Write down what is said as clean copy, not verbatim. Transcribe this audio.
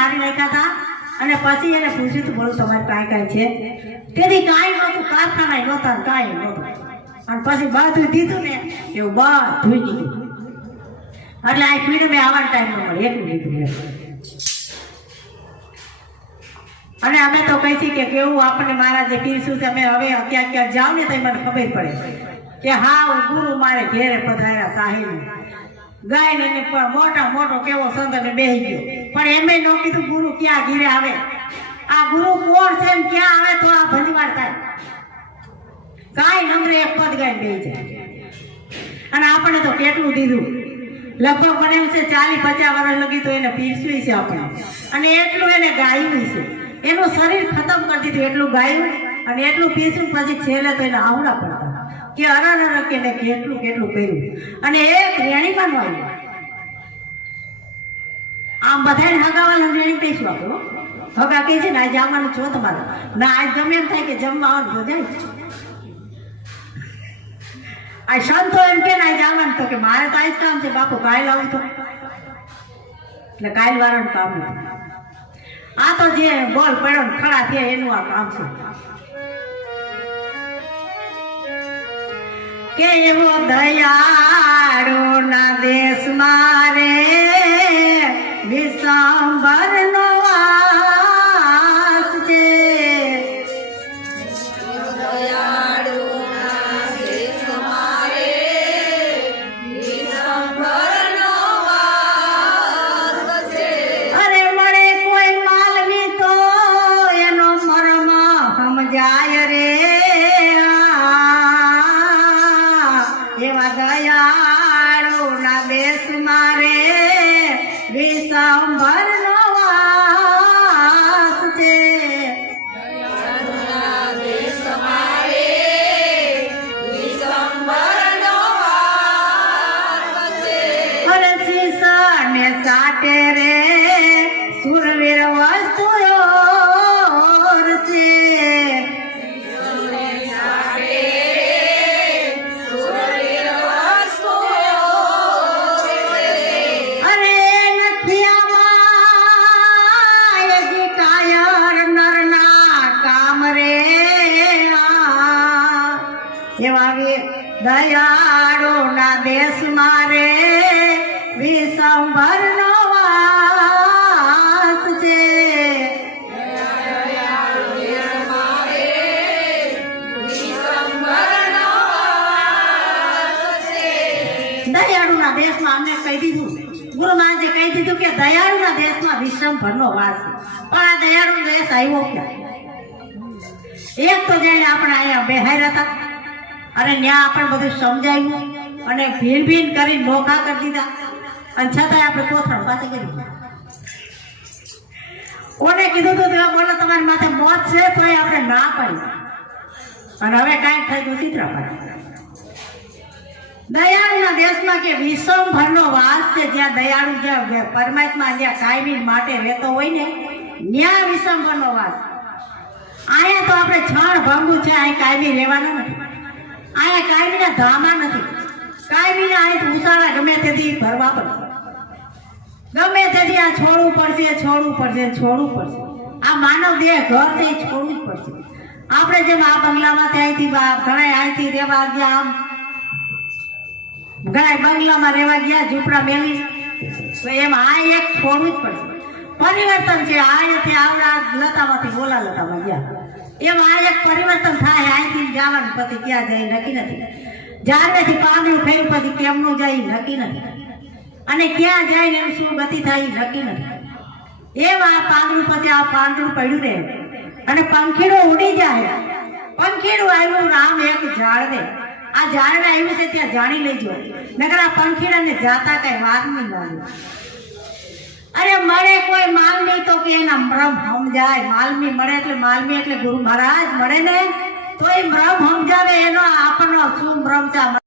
મારી નાખ્યા હતા અને પછી એને પૂછ્યું તું બોલું તમારે કાંઈ કાંઈ છે તેથી કાંઈ નહોતું, કારખાના નહોતા, કાંઈ નહોતું. અને પછી બધું દીધું ને એવું બધું દીધું. એટલે આ પીને મેં આવવાનો ટાઈમ ન મળે એટલું દીધું. અને અમે તો કહી છીએ કે કેવું આપણને મહારાજે પીરસ્યું છે. અમે હવે ક્યાં ક્યાં જાવ ને તો મને ખબર પડે કે હા ગુરુ મારે ઘેરે પધાર્યા સાહિલ ગાયને મોટો કેવો સંતને બેસી ગયો. પણ એમે ન કીધું ગુરુ ક્યાં ઘેરે આવે, આ ગુરુ કોણ છે ને ક્યાં આવે તો આ ભંજવાર થાય. કાંઈ નંબરે એક પદ ગાય બેસી જાય. અને આપણે તો કેટલું દીધું, લગભગ મને એમ છે 40-50 વર્ષ લગી તો એને પીરસ્યું છે આપણે. અને એટલું એને ગાયું છે, એનું શરીર ખતમ કરી દીધું, એટલું ગાયું અને એટલું પીરસ્યું. પછી છેલ્લે તો એને આવડા પડતા કે અરર કે કેટલું કેટલું કર્યું. અને એક રેણીમાં આવ્યું આમ બધાને હગાવાના રેણી કહીશું આપણો હગા કહે છે ને આજે આવવાનું છો તમારે ના, આજ ગમે એમ થાય કે જમવા આવવાનું તો જાય. આ સંતો એમ કે ના જવાનું તો કે મારે તો આજ કામ છે બાપુ, કાલ આવું તો એટલે કાલ વાળાનું કામ નથી. આ તો જે બોલ પડ્યો ને ખડા થયા એનું આ કામ છે. કે એવો દયાળો ના દેશ મારે વિશ્વંભર નો વાસ છે. જાય રે એવા દયાળુ ના દેશ મારે વિશ્વંભર નો વાસ છે. અરે શીશા ને સાટે રે સુરવીર વસ્તુઓ એવા દયાળુ ના દેશ મારે વિશ્વંભર નો વાસ છે. દયાળુ ના દેશમાં અમને કહી દીધું, ગુરુ મહારાજે કહી દીધું કે દયાળુ ના દેશમાં વિશ્વંભર નો વાસ છે. પણ આ દયાળુ દેશ આવ્યો ક્યાં? એક તો જઈને આપણે અહીંયા બેહાર્યા હતા અને ત્યાં આપણે બધું સમજાવ્યું અને ભીન કરી નોખા કરી દીધા અને છતાંય આપણે કોથળ પાછી કરી. કોને કીધું તું તેવા બોલો તમારી માથે મોત છે તોય આપણે ના પાડી અને હવે કાંઈક થાય તો ચિત્ર પાડી. દયાળુના દેશમાં કે વિશ્વંભરનો વાસ છે, જ્યાં દયાળુ જ્યાં પરમાત્મા જ્યાં કાયમી માટે રહેતો હોય ને ત્યાં વિશ્વંભરનો વાસ. અહીંયા તો આપણે છણ ભંગું છે, અહીં કાયમી રહેવાના નથી. અહીંયા કાયમીના ધામા નથી, કાયમીના અહીં ઉતારા ગમે તેથી ભરવા પડશે, ગમે તેથી આ છોડવું પડશે. આ માનવ દેહ ઘર છે એ છોડવું જ પડશે. આપણે જેમ આ બંગલામાંથી અહીંથી ઘણા અહીંથી રહેવા ગયા, આમ ઘણા બંગલામાં રહેવા ગયા ઝૂંપડા મેલી, તો એમ આ એક છોડવું જ પડશે. પરિવર્તન છે. અહીંયાથી આવડા લતામાંથી બોલા લતામાં ગયા એમ આ એક પરિવર્તન થાય. અહીંથી જવાનું પછી ક્યાં જાય નક્કી નથી, ઝાડેથી પાંદડું થયું પછી કેમનું જાય નક્કી નથી, અને ક્યાં જાય ને શું ગતિ થાય નક્કી નથી. એમ આ પાંદડું પછી આ પાંદડું પડ્યું રહે અને પંખીડું ઉડી જાય. પંખીડું આવ્યું રામ એક ઝાડને, આ ઝાડને આવ્યું છે ત્યાં જાણી લેજો, નકર આ પંખીડાને જાતા કઈ વાત નહીં લાગે. અરે મળે કોઈ માલમી તો કે એના ભ્રમ સમજાય. માલમી મળે એટલે ગુરુ મહારાજ મળે ને તો એ ભ્રમ સમજાવે, એનો આપણનો શું ભ્રમ છે.